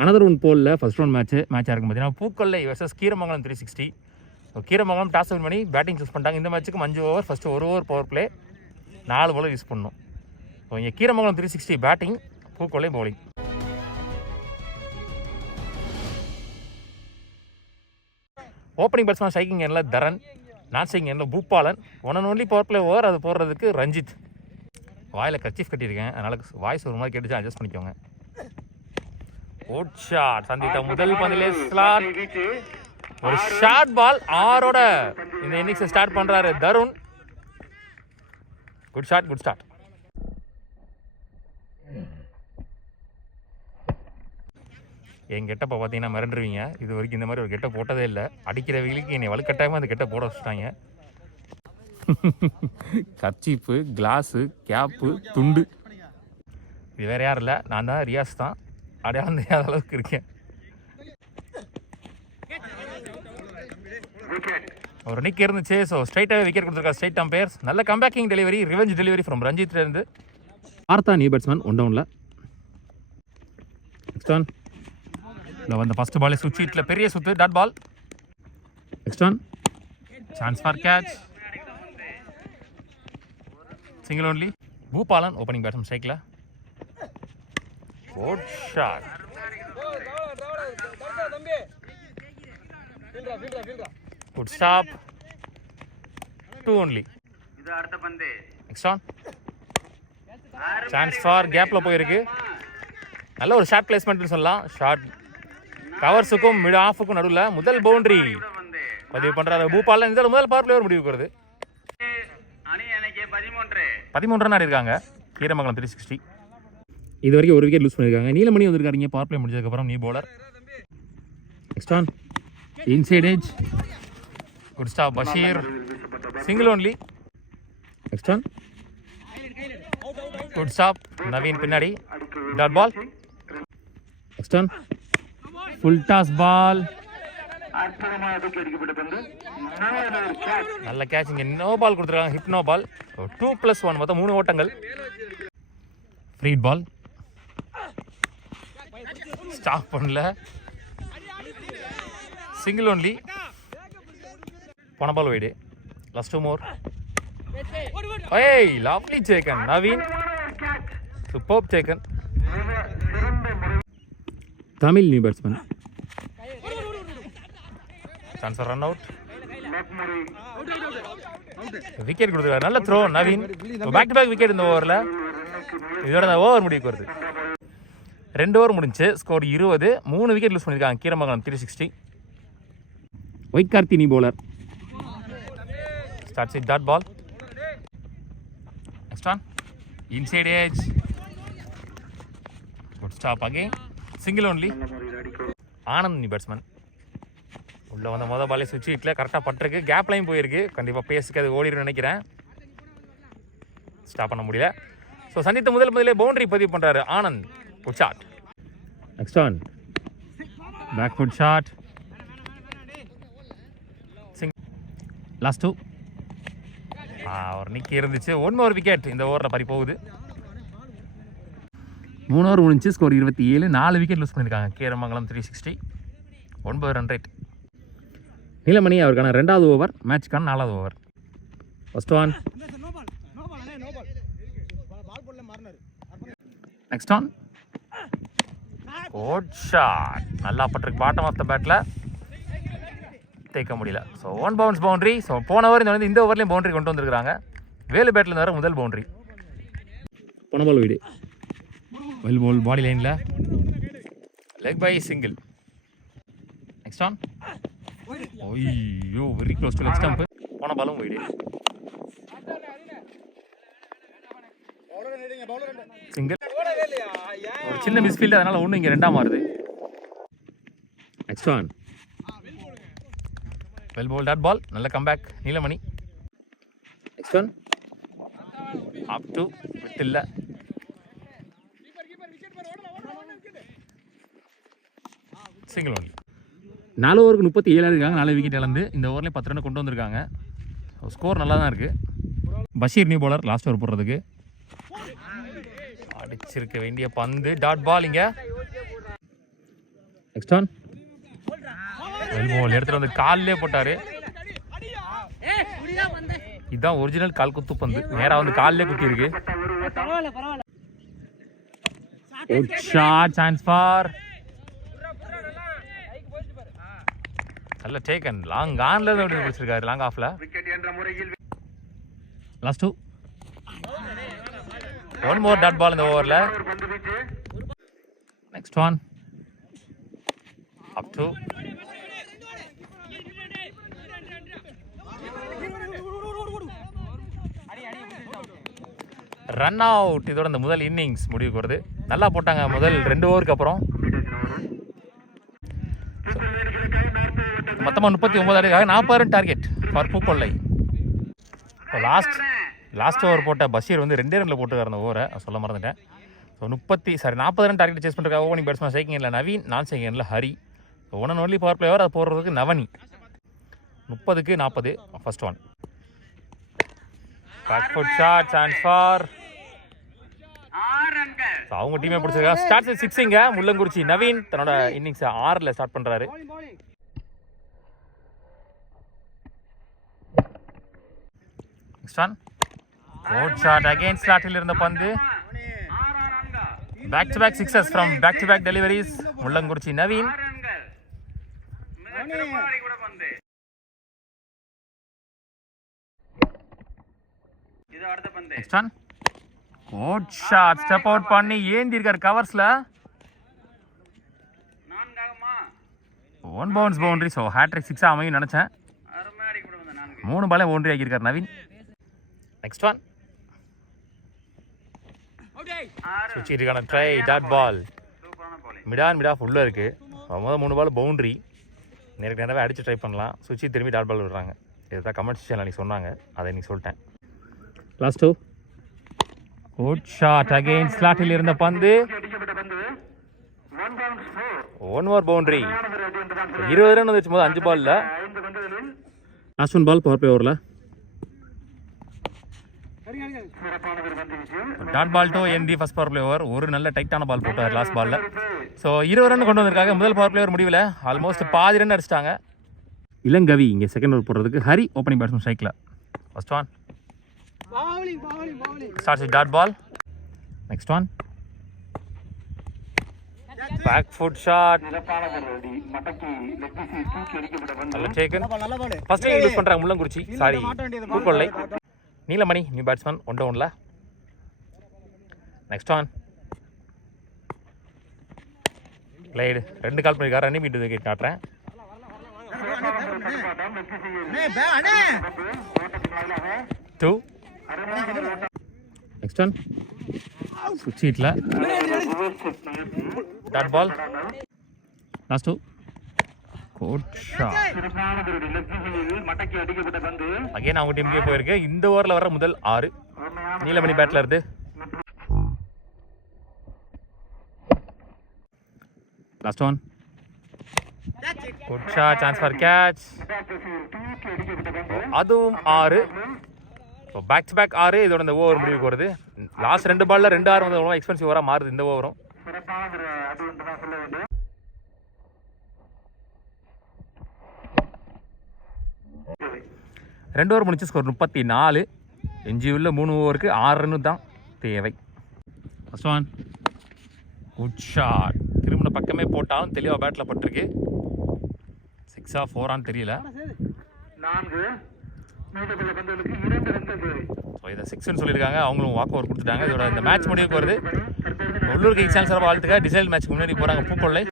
Another one போலில் first round மேட்சாக இருக்கும் பார்த்தீங்கன்னா Pookollai versus Keeramangalam 360. Keeramangalam toss win பண்ணி பேட்டிங் சூஸ் பண்ணிட்டாங்க. இந்த மேட்ச்சுக்கு 5 over, first 1 over power play, 4 bowler use பண்ணணும். ஸோ இங்கே Keeramangalam 360 batting, Pookollai bowling. Opening batsman striking எண்ணில் தரன், நான் ஸ்ட்ரைக்கிங் எண்ணில் Boopalan. One and only power play over, அது போடுறதுக்கு ரஞ்சித். வாயில் கர்ச்சீஃப் கட்டியிருக்கேன், அதனால் வாய்ஸ் ஒரு மாதிரி கேட்டுச்சு, அட்ஜஸ்ட் பண்ணிக்கோங்க. குட் ஷாட் சந்தித்த முதல் பந்திலே ஸ்லாட். ஒரு ஷார்ட் பால் 6ஓட இந்த இன்னிங்ஸை ஸ்டார்ட் பண்ணுறாரு Tharun. Good shot, good start. என் கெட்டப்போ பார்த்தீங்கன்னா மிரண்டுருவீங்க. இது வரைக்கும் இந்த மாதிரி ஒரு கெட்ட போட்டதே இல்லை. அடிக்கிற வெயிலுக்கு என்னை வலுக்கட்டாயமாக அந்த கெட்ட போட வச்சுட்டாங்க. கர்ச்சீப்பு, கிளாஸு, கேப்பு, துண்டு. இது வேறு யாரும் இல்லை, நான் தான் ரியாஸ் தான். அடையாளம் தெரியாத அளவுக்கு இருக்கேன். ஒரு நிக் இருந்துச்சு. ஸோ ஸ்ட்ரைட்டாகவே விக்கெட் கொடுத்துருக்கா ஸ்ட்ரைட் அம்பையர்ஸ். நல்ல comebacking delivery, revenge delivery from ரஞ்சித்லேருந்து. ஆர்த்தா நியூ பேட்ஸ்மேன் 1 டவுனில். நெக்ஸ்ட் ஆன் இல்லை வந்து ஃபஸ்ட் பாலே சுவிட்ச் ஹீட்டில் பெரிய சுற்று, dot ball. Next on chance for catch, single only. Boopalan opening batsman ஸ்ட்ரைக்கில். Good shot. Good stop. 2 only. Next on chance for கேப்பில் போயிருக்கு. நல்ல ஒரு ஷார்ட் பிளேஸ்மெண்ட்னு சொல்லலாம். ஷார்ட் கவர்ஸுக்கும் மிட் ஆஃபுக்கும் நடுவில் முதல் பவுண்டரி பதிவு பண்ணுறாரு பூபாலன். இந்த முதல் பவர் பிளேயர் முடிவுக்கு வருது. 13 ரன் ஆடி இருக்காங்க கீரமங்கலம் 360. இது வரைக்கும் ஒரு விக்கெட் லூஸ் பண்ணியிருக்காங்க. நீலமணி வந்திருக்காருங்க பவர் பிளே முடிஞ்சதுக்கப்புறம். New bowler. Next on inside edge. Good stop Basheer, single only. Next on good stop Naveen பின்னாடி, dot ball. Next on full toss ball, நல்ல கேட்ச். இங்கே நோ பால் கொடுத்துருக்காங்க, ஹிட் நோ பால். 2+1 மொத்தம் 3 ஓட்டங்கள். Free hit ball, stop பண்ணல, single only. போன ball wide, last 2 more. Hey lovely taken Naveen, super taken. Tamil new batsman. Chance run out, wicket கொடுத்துருக்காரு. நல்ல throw Naveen. Back to back wicket இந்த ஓவரில். இதோட இந்த ஓவர் முடிவுக்கு வருது. 2 ஓவர் முடிஞ்சு ஸ்கோர் 20. 3 விக்கெட் லூஸ் பண்ணியிருக்காங்க Keeramangalam 360. White Karthi new bowler. Starts with dot ball. Next on inside edge. Good stop again, single only. Anand new batsman. உள்ளே வந்த மொதல் பாலே சுவிட்ச் ஹிட்டில் கரெக்டாக பட்டிருக்கு. கேப் லைன் போயிருக்கு. கண்டிப்பாக பேஸுக்கு அது ஓடிடுன்னு நினைக்கிறேன். ஸ்டாப் பண்ண முடியல. ஸோ சந்தித்த முதலே பவுண்டரி பதிவு பண்ணுறாரு Anand. Good shot. Next on back foot shot, last 2. ஒரு நிக்கி இருந்துச்சு. 1 more விக்கெட் இந்த ஓவரில் பறி போகுது. 3 ஓவர் முடிஞ்சு ஸ்கோர் 27. 4 விக்கெட் லூஸ் பண்ணியிருக்காங்க கீரமங்கலம் 360. 9 run rate. நீலமணி அவருக்கான 2வது ஓவர், மேட்ச்க்கான 4வது over. First on next on good shot. நல்லா பட்டிருக்கு பாட்டம் ஆஃப் த பேட்டில், தேக்க முடியல. So 1 bounce boundary. ஸோ போன ஓவர் இந்த ஓவர்லேயும் பவுண்டரி கொண்டு வந்திருக்காங்க. வேலு பேட்டில் வர முதல் பவுண்டரி. போன பால் வீடு, வெல் பால் பாடி லைனில், leg bye single. Next on ஐயோ very close to leg stump. போன பாலும் வீடு, சிங்கிள். ஒரு சின்ன மிஸ்ஃபீல்டு, அதனால ஒன்று இங்கே 2ஆ மாறுது. Next on well ball dot ball. நல்ல comeback Neelamani. Next one up to with இல்லை. Single only. 4 ஓவருக்கு 37 இருக்காங்க. 4 விக்கெட் இழந்து இந்த ஓவர்லேயும் 10 ரன் கொண்டு வந்திருக்காங்க. ஸ்கோர் நல்லா தான் இருக்குது. Basheer new bowler last over போடுறதுக்கு. அடிச்சிருக்க வேண்டிய பந்து டாட் பால். இங்கே நெக்ஸ்ட் ஒன் எடுத்துட்டு வந்து காலிலே போட்டாரு. இதுதான் ஒரிஜினல் கால் குத்து பந்து. நேரா வந்து காலிலே குத்தி இருக்கு. ஷாட் சான்ஸ் ஃபார் நல்ல டேக்கன். லாங் ஆன்ல இருந்து பிடிச்சிருக்காரு. லாங் ஆஃப்ல last 2. One more dot ball இந்த ஓவர்ல. Next one up to run out. இதோட இந்த முதல் இன்னிங்ஸ் முடிவுக்கு வருது. நல்லா போட்டாங்க முதல் 2 ஓவருக்கு அப்புறம். மொத்தமாக 39 அடிக்காக 40 run target for Pookkollai. Last over போட்ட பஷீர் வந்து 2 ரனில் போட்டுருக்காரு அந்த ஓவரை, சொல்ல மறந்துட்டேன். ஸோ 40 ரன் டார்கெட் சேஸ் பண்ணுறதுக்காக ஓப்பனிங் பேட்ஸ்மேன் சைக்கிங்கில் நவீன், நான் சைக்கிங்கில் Hari. One and only power player அது போடுறதுக்கு நவனி. 30க்கு 40 first one. Back foot shot chance for அவங்க டீமே பிடிச்சிருக்காங்க. ஸ்டார்ட் 6 முள்ளங்குறிச்சி நவீன் தன்னோட இன்னிங்ஸ் 6ல் ஸ்டார்ட் பண்றாரு. Next one good shot again ஸ்லாட்டில் இருந்த பந்து. Back to back sixes from back to back deliveries Mullankurichi Naveen. Next one good shot step out பண்ணி ஏந்தி இருக்காரு கவர்ஸ்ல. 1 பவுன்ஸ் பவுண்டரி. ஸோ ஹேட்ரிக் 6 அமையும் நினைச்சேன். 3 பாலே பவுண்டரி ஆகியிருக்காரு நவீன். நெக்ஸ்ட் ஒன் சுச்சிருக்கான ட்ரை டாட் பால். மிடா ஃபுல்லாக இருக்கு. முதல் 3 பால் பவுண்டரி. நேரவே அடிச்சு ட்ரை பண்ணலாம். சுச்சி திரும்பி டாட் பால் விடுறாங்க. இதுதான் கமெண்ட் செக்ஷனில் அன்றைக்கி சொன்னாங்க, அதை இன்னைக்கு சொல்லிட்டேன். லாஸ்ட் 2 குட் ஷாட் அகைன் ஸ்லாட்டில் இருந்த பந்து. 1 ஓவர் பவுண்டரி. 20 ரன் வந்துச்சு போது 5 பால்ல. லாஸ்ட் 1 பால் பவர் பிளே ஓவரில் dot ball to end the first power play over. ஒரு நல்ல டைட்டான பால் போட்டார் லாஸ்ட் பால்ல. ஸோ 20 ரன் கொண்டு வந்திருக்காங்க. முதல் பவர் பிளே ஓவர் முடிவில் ஆல்மோஸ்ட் பாதி ரன் அடிச்சிட்டாங்க. இளங்கவி இங்கே செகண்ட் ஓவர் போடுறதுக்கு ஹரி ஓப்பனிங் பேட்ஸ்மேன் ஸ்ட்ரைக்கில். First one starts with dot ball. Next one back foot shot நல்ல taken. first inning யூஸ் பண்றாங்க Mullankurichi. Sorry Pookollai. Neelamani new batsman 1 டவுன்ல. நெக்ஸ்ட் ஒன் பிளேட் 2 கால் பண்ணிருக்காரு. ரன்னிங் மீட் விக்கெட் காட்டுறேன். டூ நெக்ஸ்ட் ஒன் சுவிட்ச் ஹீட்ல dot ball. Last 2 good shot again அவங்க டீமுக்கே போயிருக்கு. இந்த ஓவரில் வர முதல் 6 நீலமணி பேட்ல இருந்து. Last one good shot chance for catch. அதுவும் 6. So back to back 6. இதோட இந்த ஓவர் முடிவுக்கு வருது. லாஸ்ட் 2 பால்ல 2 6 வந்து எக்ஸ்பென்சிவ் ஓவராக மாறுது இந்த ஓவரும். ரெண்டு ஓவர் முடிச்சு ஸ்கோர் 34. எஞ்சி உள்ள 3 ஓவருக்கு 6 ரன்னு தான் தேவை. First one good shot. திரும்பின பக்கமே போட்டாலும் தெளிவாக பேட்டில் பட்டிருக்கு. 6 4 தெரியல. இதை 6ன்னு சொல்லியிருக்காங்க. அவங்களும் வாக் ஓவர் கொடுத்துட்டாங்க. இதோட இந்த மேட்ச் முடிவுக்கு வருது. உள்ளூர் கிங்ஸ் சார்பாக வாழ்த்துக்க. டிசைல் மேட்ச்க்கு முன்னாடி போகிறாங்க பூக்கொள்ளை.